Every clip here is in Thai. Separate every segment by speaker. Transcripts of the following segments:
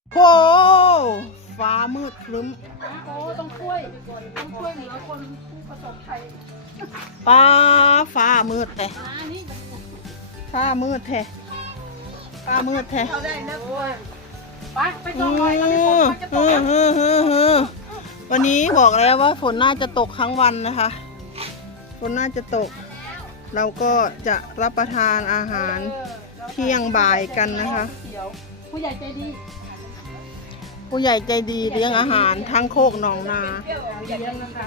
Speaker 1: โหฟ้ามืดครึ้ม
Speaker 2: โอ้ต้องช่วยเหลือคนผู้ประสบภัย
Speaker 1: ฟ้ามืดแท้
Speaker 2: นี่
Speaker 1: ฟ้ามืดแท้ฟ้ามืดแท้
Speaker 2: เขาได้นะไปจองหน่อยวันนี้ฝนมันจะตก
Speaker 1: วันนี้บอกแล้วว่าฝนน่าจะตกทั้งวันนะคะฝนน่าจะตก เราก็จะรับประทานอาหารเที่ยงบ่ายกันนะคะ
Speaker 2: ผู้ใหญ่ใจดี
Speaker 1: ผู้ใหญ่ใจดีเลี้ยงอาหารทั้งโคกหนองนา
Speaker 2: เลี้ยงนะคะ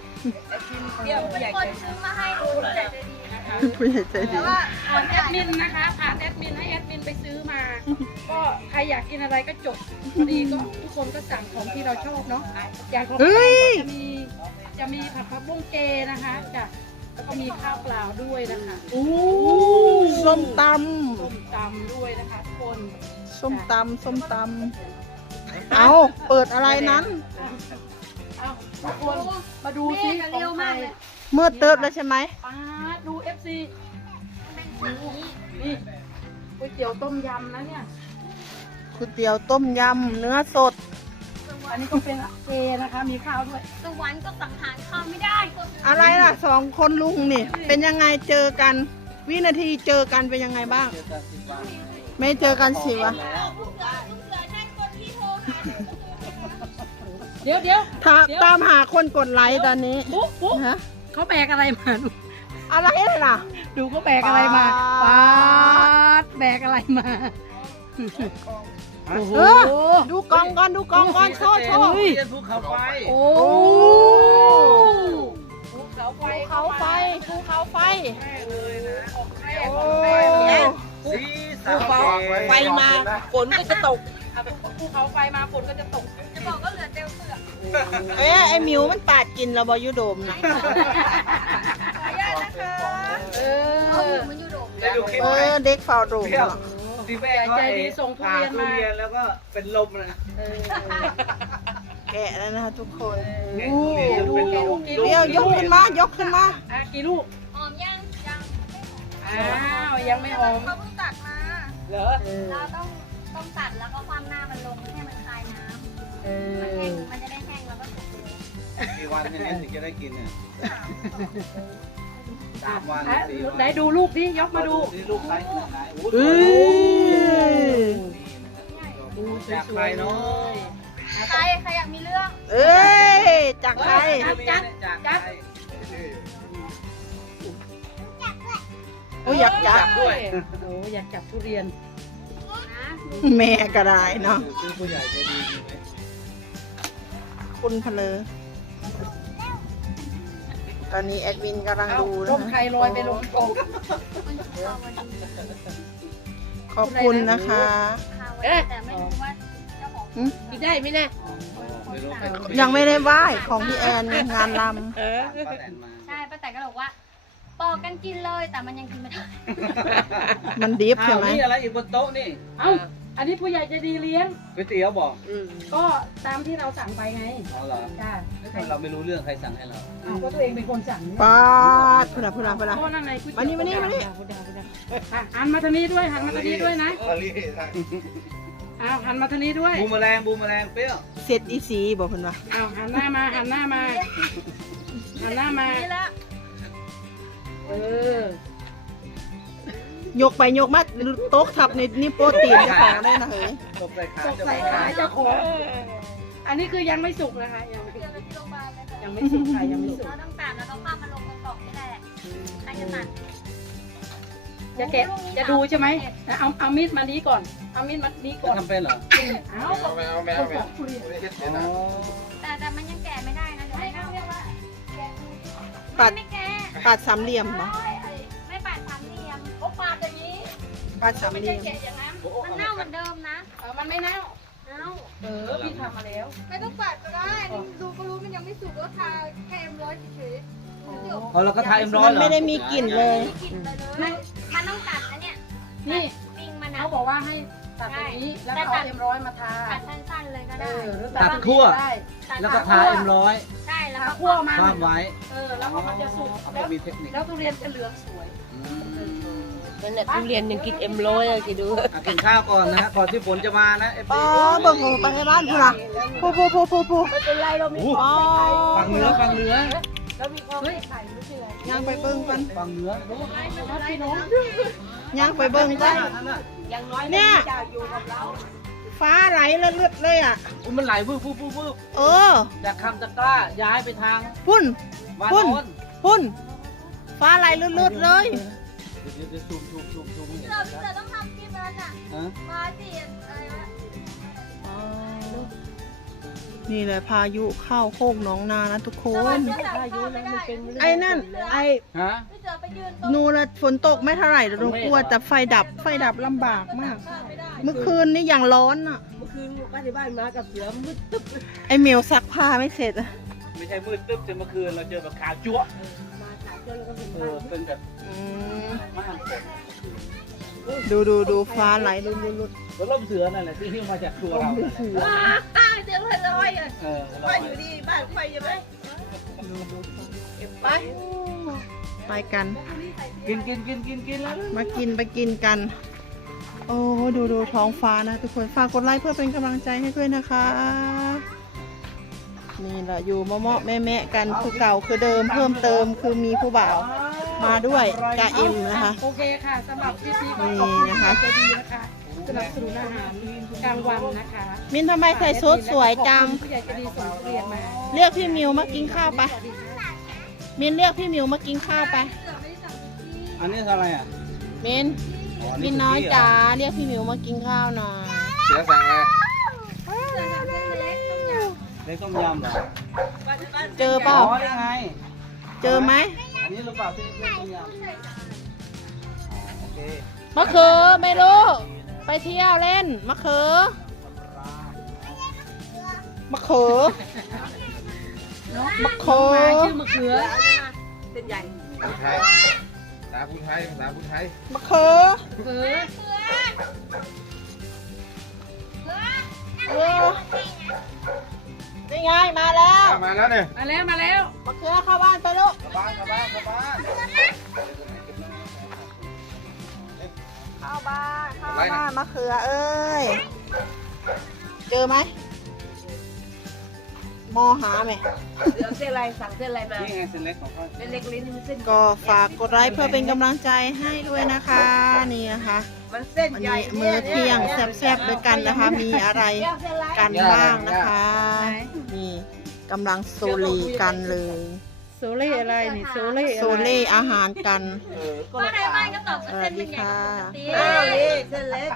Speaker 3: คนซื้อมาให้ดูใจดีนะคะ
Speaker 1: ผู้ใหญ่ใจดี
Speaker 2: ผ่านแอดมินนะคะผ่านแอดมินให้แอดมินไปซื้อมา ก็ใครอยากกินอะไรก็จดพอดีก็ทุกคนก็สั่งของที่เราชอบเนาะอย่างของ
Speaker 1: เฮ้ย
Speaker 2: จะมีผัดบุ้งเจนะคะจ้ะแล้วก็มีข้าวเปล่าด้วยนะคะ
Speaker 1: อู้ส้มต
Speaker 2: ส้มตำด้วยนะคะทุกคน
Speaker 1: ำส้มตำเอาเปิดอะไรนั้น
Speaker 2: เอาทุกคนมาดูซิของใคร
Speaker 1: เมื่อเติบแล้วใช่ไหม
Speaker 2: ป้าดดู FC นี่ก๋วยเตี๋ยวต้มยำนะเนี่ย
Speaker 1: ก๋วยเตี๋ยวต้มยำเนื้อสด
Speaker 2: อันนี้ก็เป็นเจนะคะมีข้าวด้วย
Speaker 3: สวรรค์ก็สังหารข้าวไม่ได้
Speaker 1: อะไรล่ะสองคนลุงนี่ เป็นยังไงเจอกัน วินาทีเจอกันเป็นยังไงบ้าง ไม่เจอกันสิวะ
Speaker 2: เดี๋ยว
Speaker 1: ตามหาคนกดไลค์ตอนนี้
Speaker 2: ปุ๊บ
Speaker 1: ฮะ
Speaker 2: เขาแบกอะไรมาดู
Speaker 1: อะไรล่ะ
Speaker 2: ดูเขาแบกอะไรมา
Speaker 1: ป๊า
Speaker 2: ป๊าดแบกอะไรมาโอ้โห
Speaker 1: เออดูกองก่อนโชว์
Speaker 2: เฮ้ย
Speaker 4: ภูเขาไฟ
Speaker 2: โอ้
Speaker 1: โอ้
Speaker 2: ภูเขาไฟ
Speaker 1: ภูเขาไฟ
Speaker 2: โอ้
Speaker 4: สีสัน
Speaker 1: ไฟมาฝนก็จะตก
Speaker 2: ภูเขาไฟมาฝนก็จะตก
Speaker 3: จะบอกก็เหลือเต็มเปลือก
Speaker 1: ไอ้หมิวมันปาดกินเราบอยุโดมนะ
Speaker 3: ขออนุญาตนะคะ
Speaker 2: เอ
Speaker 3: เอาห
Speaker 2: อ
Speaker 3: มูมันอยู่โดม
Speaker 4: ได้ดูคลิป
Speaker 1: เอ
Speaker 4: ไหม
Speaker 1: อเด็กเฝ้าโดม
Speaker 4: เที่ยว
Speaker 1: เนาะ
Speaker 4: ที่แม่เขา
Speaker 2: ใจดีส่งทุเรียนมา
Speaker 4: ทุเรียนแล้วก็เป็นลมนะ
Speaker 2: เออ
Speaker 1: แกะแล้วนะคะทุกคน
Speaker 4: เนี่ยทุเรียนเป็นลม
Speaker 1: เดี๋ยวยกขึ้นมา
Speaker 2: อ่ะกี่ลูก
Speaker 3: หอมยัง
Speaker 2: อ้าวยังไม่หอม
Speaker 3: เขาเพิ่งตัดมา
Speaker 4: เหรอ
Speaker 3: เราต้องตัดแล้วก็คว่ำหน้ามันลงให้มันคลายน้ำ
Speaker 2: เอ
Speaker 3: มัน
Speaker 2: อ
Speaker 3: แห้งมันจะได้แห้งแล้วก็สุกเลย
Speaker 4: กี่วันเนี่ยถึงจะได้กินเนี่ย3 วัน
Speaker 2: อ่ะ
Speaker 4: 4 วัน
Speaker 2: ไหนดูลูกดิยกมาดู
Speaker 4: นี่ลูกไซส์ขนาดไหนโอ้โห
Speaker 1: เอ้ย
Speaker 2: ดูส
Speaker 4: จาก
Speaker 2: ว
Speaker 4: ใคร
Speaker 2: ยๆเล
Speaker 4: เนาะ
Speaker 2: ย
Speaker 3: ใครอยากมีเรื่อง
Speaker 1: เอ้ยจากใคร
Speaker 4: จากใคร
Speaker 1: โอ้ยอยากจับ
Speaker 4: ด้วย
Speaker 2: โอ้อยากจับทุเรียน
Speaker 3: นะ
Speaker 1: แม่ก็ได้เนาะ
Speaker 4: ซื้อผู้ใหญ่ใจดีมีไหม
Speaker 1: คุณเพลอตอนนี้แอดมินกำลัง
Speaker 2: เอ้า
Speaker 1: ดู
Speaker 2: ร่
Speaker 1: นะ
Speaker 2: ม
Speaker 1: คะ
Speaker 2: ใครลอยไปลงกอง
Speaker 3: มันจะเอามาดู
Speaker 1: ขอบคุณนะคะ
Speaker 3: คาไว้แต่ไม่รู้ว่าเจ้าของ
Speaker 2: กินได้ไหมเนี่ย
Speaker 4: ไม่รู้ใคร
Speaker 1: ยังไม่ได้ไหว้ของพี่แอนงานล
Speaker 4: ป้าแตนมา
Speaker 3: ใช่ป้าแต่ก็บอกว่าปอกกันกินเลยแต่มันยังกินไม่ได้
Speaker 1: ำมันดิฟใช่ไหม
Speaker 4: นี่อะไรอีกบนโต๊ะนี่
Speaker 2: เอ้าอันนี้ผู้ใหญ่ใจะดีเลี้ยง
Speaker 4: ก๋วยเตี๋ยวบอก
Speaker 2: ก็ตามที่เราสั่งไปไง
Speaker 4: อ๋อเหรอ
Speaker 2: จ้า
Speaker 4: เราไม่รู้เรื่องใครสั่งให้เรา
Speaker 2: เอาก็ตัวเองเป็นคนสั่งนี่
Speaker 1: ป้าดพูดละ
Speaker 2: เพราะว่านั่นไงก๋วยเตี๋ยว
Speaker 1: มานี่
Speaker 2: อ่ะหันมาทางนี้ด้วยหันมาทางนี้ด้วยนะอ้าวหันมาทางนี้ด้วย
Speaker 4: บูมแมลงเปรี้ยว
Speaker 1: เสร็จอีสีบอกคุณว่า
Speaker 2: อ้าวหันหน้ามาหันหน้ามาหันหน้ามา
Speaker 3: นี่แหละ
Speaker 2: เออย
Speaker 1: กไปยกมาโต๊ะทับในนี่โปรตีนเจะของได้นะเฮ้ย
Speaker 4: ตกใส่ขา
Speaker 2: ตกใส่ขาเจ้าของอันนี้คือยังไม่สุกนะคะยังไม่
Speaker 3: เดี๋ยวเราที่โรงพยาบาลเลยค่ะ
Speaker 2: ยังไม่สุกค่ะยังไม่สุก
Speaker 3: เราต้องตัดแล้วต้องพามาลงกระสอบนี่แหละใครจะตัด
Speaker 2: จะแกะจะดูใช่ไหมเอามีดมานี้ก่อนเอามีดมานี้ก่อน
Speaker 4: ทำเป็นเหรอ
Speaker 2: เอาคนปอกทุเรียน
Speaker 4: อ๋อ
Speaker 3: แต่มันยังแก่ไม่ได้นะเดี๋ยวให้เขาเรียกว่าแก่
Speaker 1: ปัด
Speaker 3: ไม่แก่
Speaker 1: ปัดสามเหลี่ยมเหรอ
Speaker 3: ไม่ปาดสามเหลี่ยม
Speaker 2: เขาปาดอย่างนี้
Speaker 1: ปัดสาม
Speaker 2: ไม่
Speaker 1: เหลี่
Speaker 2: ใช่
Speaker 1: ยม
Speaker 2: แกะอย่างนั้น
Speaker 3: มันเน่าเหมือนเดิมนะ
Speaker 2: มันไม่เน่า
Speaker 3: เน่า
Speaker 2: พี่ทำมาแล้ว
Speaker 3: ไม่ต้องปาดก็ได้นี่ดูก็รู้มันยังไม่สุกก็ทาแค่M100เฉยๆ
Speaker 4: พอเราก็ทายM100
Speaker 1: มัน
Speaker 4: เหรอ
Speaker 1: ไม่ได้มีกลิ่นเลย
Speaker 3: ไม่กินเลยมันต้องตัดนะเนี่ย
Speaker 2: นี่
Speaker 3: ปิ้งมันนะ
Speaker 2: เขาบอกว่าให้ตัดอย่างนี้แล้วก็เอาM100มาทา
Speaker 3: ตัดสั้นๆเลยก็ได้
Speaker 2: หรือ
Speaker 4: ตัดคั่ว
Speaker 2: ได้
Speaker 4: แล้วก็ทาM100
Speaker 3: ใช่แล้ว
Speaker 2: ทา
Speaker 3: ก็
Speaker 2: คั่วมัน
Speaker 4: คว้าไว้
Speaker 2: แล้วก็มันจะสุกแล้ว
Speaker 4: มีเทคนิค
Speaker 2: แล้วทุเรียนจะเหลืองสวย
Speaker 4: อืม
Speaker 2: แ
Speaker 5: มันเนี่ยทุเรียนยังกินM100เลยคิดดู
Speaker 4: กินข้าวก่อนนะก่อนที่ฝนจะมานะเอฟ
Speaker 1: อ๋
Speaker 4: ซี
Speaker 1: อเบิ่งของไปให้บ้านพูล่ะพู
Speaker 5: ไม่เป็นไรเรามี
Speaker 1: อ๋อ
Speaker 4: ฟังเหนือฟังเหนือ
Speaker 5: เรามีความไข่ไม่ใช่ไร
Speaker 1: ย่างไปเบิ่งกัน
Speaker 4: ฟังเหนือโอ้ย
Speaker 1: ย่างไปเบิ่งกัน
Speaker 4: นั่นน่ะ
Speaker 5: อย่างน้อย
Speaker 1: เนี่ย
Speaker 5: จะอยู่กับเรา
Speaker 1: ฟ้าไหลเลือดๆเลยอ่ะ
Speaker 4: อุ๊ยมันไหลวืบวืบ
Speaker 1: เออ
Speaker 4: จากคำตะกร้าย้ายไปทาง
Speaker 1: พุ่น
Speaker 4: บ้าน
Speaker 1: พุ่น
Speaker 4: โน้น
Speaker 1: พุ่นฟ้าไหลเลือดๆเลย
Speaker 4: เดี๋ยวซูมให้เห็น
Speaker 3: เรา
Speaker 4: ชัด
Speaker 3: จะต้องทำคลิปนั้นอ่ะ
Speaker 4: ฮะ
Speaker 3: มาสิอะไรวะ
Speaker 1: นี่แหละพายุเข้าโคกหนองนานะทุกคน
Speaker 5: ถ้าอายุแล้วมันเป็น
Speaker 1: ไอ้นั่น ไอ้
Speaker 4: ฮะ
Speaker 3: พี่เสือไปยืนตรง
Speaker 1: นูละฝนตกไม่เท่าไหร่แต่หนูกลัวแต่ไฟดับลำบากมาก
Speaker 3: ไม่ได้
Speaker 1: เมื่อคืนนี่อย่างร้อนอ่ะ
Speaker 5: เมื่อคืนป้าที่บ้านมากับเสือมืดตึ๊บ
Speaker 1: ไอ้เหมียวซักผ้าไม่เสร็จอะ
Speaker 4: ไม่ใช่มืดตึ๊บจนเมื่อคืนเราเจอแบบขาวจั๊วะ
Speaker 5: มาสายเจอแล้วก็เห็น
Speaker 4: เอ
Speaker 5: บ้า
Speaker 4: อน เป็นแบบ
Speaker 1: อืม
Speaker 4: มากฝน
Speaker 1: ดูฟ้าไหลลุด
Speaker 4: แล้วล่มเสือนั่นแหละที่หิ้วมาจากตัวเรานั่นแหละ
Speaker 5: เดี๋ยวลอยอ่ะ
Speaker 4: เออลอย
Speaker 5: อยู่ดีบ้านไฟใช่ไหม
Speaker 1: ไปไปกัน
Speaker 4: กินแล้ว
Speaker 1: มากินไปกินกัน โอ้ดูท้องฟ้านะทุกคนฝากกดไลค์เพื่อเป็นกำลังใจให้ด้วยนะคะ นี่แหละอยู่เมาะๆแม่ๆกันคือเก่าคือเดิมเพิ่มเติมคือมีผู้บ่าวมาด้วยกาเอ็มนะคะ
Speaker 2: โอเคค่ะสำหรับคลิปนี้ก็
Speaker 1: นี่
Speaker 2: ขอบคุณ
Speaker 1: นะคะ
Speaker 2: ใจดีนะคะสนับสนุนอาหารกลางวันนะคะ
Speaker 1: มินทำไมใส่ชุดสวยจัง
Speaker 2: ขอบคุณผู้ใหญ่ใจดีส่งทุเรียนมา
Speaker 1: เรียกพี่มิวมากินข้าวไป มินเรียกพี่มิวมากินข้าวไป
Speaker 3: เสือไม่ได้สั่งคุกกี้
Speaker 4: อันนี้อะไรอ่ะ
Speaker 1: มิน
Speaker 4: อ๋อ
Speaker 1: มินน้อยจ๋าเรียกพี่มิวมากินข้าวหน่อย
Speaker 4: เสือสั่งอะไร
Speaker 3: เสือสั่งเส้นเล็กต้มย
Speaker 4: เล็กต้มยำเหรอ
Speaker 1: เจอเปล่า
Speaker 4: อ๋อได้ไง
Speaker 1: เจอไหม
Speaker 4: อันนี้หรือเปล่าที่เล็กต้มยำโอเค
Speaker 1: มะเขือไม่รู้ไปเที่ยวเล่นมะเขือมะเขือมะเขือ
Speaker 2: ชื่อมะเขือ
Speaker 5: เส้นใหญ่
Speaker 6: ไทยภาษาพูดไทยภาษาพูดไทย
Speaker 1: มะเขือ
Speaker 2: เขือ
Speaker 1: เออนี่ไงมาแล้ว
Speaker 6: มาแล้วเนี่ย
Speaker 2: มาแล้วมาแล้ว
Speaker 1: มะเขือเข้าบ้านไปลูก
Speaker 4: กลับบ้าน
Speaker 1: เข้าบ้านเข้าบ้านมะเขือเอ้ยเจอไหมมอหาไหม
Speaker 5: เสือเส้นอะไรสั่งเส้นอะไรมา
Speaker 4: นี่ไงเส้นเล็กของพ่อ
Speaker 5: เป็นเล็กลิ้นมันเส้น
Speaker 1: ก็ฝากกดไลค์เพื่อเป็นกำลังใจให้ด้วยนะคะนี่นะคะ
Speaker 5: มันเส้น
Speaker 1: วัน
Speaker 5: ใหญ่
Speaker 1: นี้มื้อเที่ยงแซ่บๆด้วยกันนะคะ มีอะไรกันบ้างนะคะนี่กำลังโซลีกันเลย
Speaker 2: โซเล่อะไรนี่โซเล่
Speaker 1: โซเล่อาหารกัน
Speaker 3: ำว่าไหนบ้านก็ตอบ
Speaker 1: ส
Speaker 3: ว่า
Speaker 1: วั
Speaker 3: เส้
Speaker 1: ส
Speaker 3: น
Speaker 1: ดี
Speaker 3: เป็นใหญ่
Speaker 1: ค่ะ
Speaker 3: กว่าปกติ
Speaker 5: เส้นเล็ก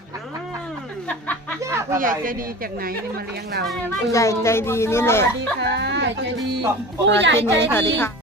Speaker 2: ผู้ใหญ่ใจดีจากไหนนี่มาเลี้ยงเรา
Speaker 1: ผู้ใหญ่ใจดีนี่แหละ
Speaker 2: ดีค่ะผู้ใหญ่ใจดี
Speaker 1: สำหรับคลิปนี้สวัสดีค่ะ